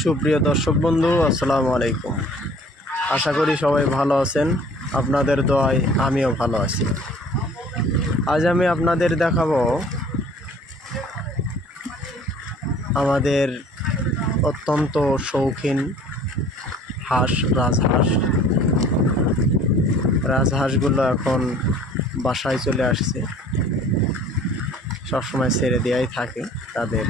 সুপ্রিয় দর্শক বন্ধু, আসসালামু আলাইকুম। আশা করি সবাই ভালো আছেন। আপনাদের দোয়ায় আমিও ভালো আছি। আজ আমি আপনাদের দেখাবো আমাদের অত্যন্ত শৌখিন হাঁস, রাজহাঁসগুলো এখন বাসায় চলে আসছে। সবসময় ছেড়ে দেওয়াই থাকে তাদের।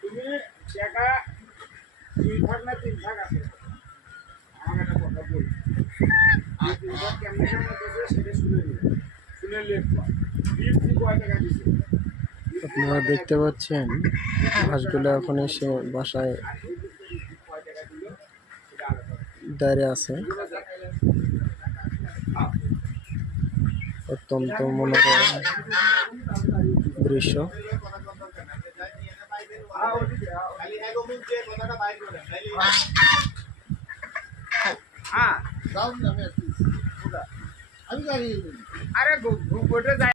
তুমি টাকা 2 ভাগ না 3 ভাগ আছে আমার একটা কথা বল আর 3 ভাগ কেমনে দিছে সেটা শুনে লিখবা বিল কয় টাকা দিছে আপনারা দেখতে পাচ্ছেন হাঁসগুলো এখন এসে বাসায় দাঁড়িয়ে আছে। অত্যন্ত মনোরম দৃশ্য। আরে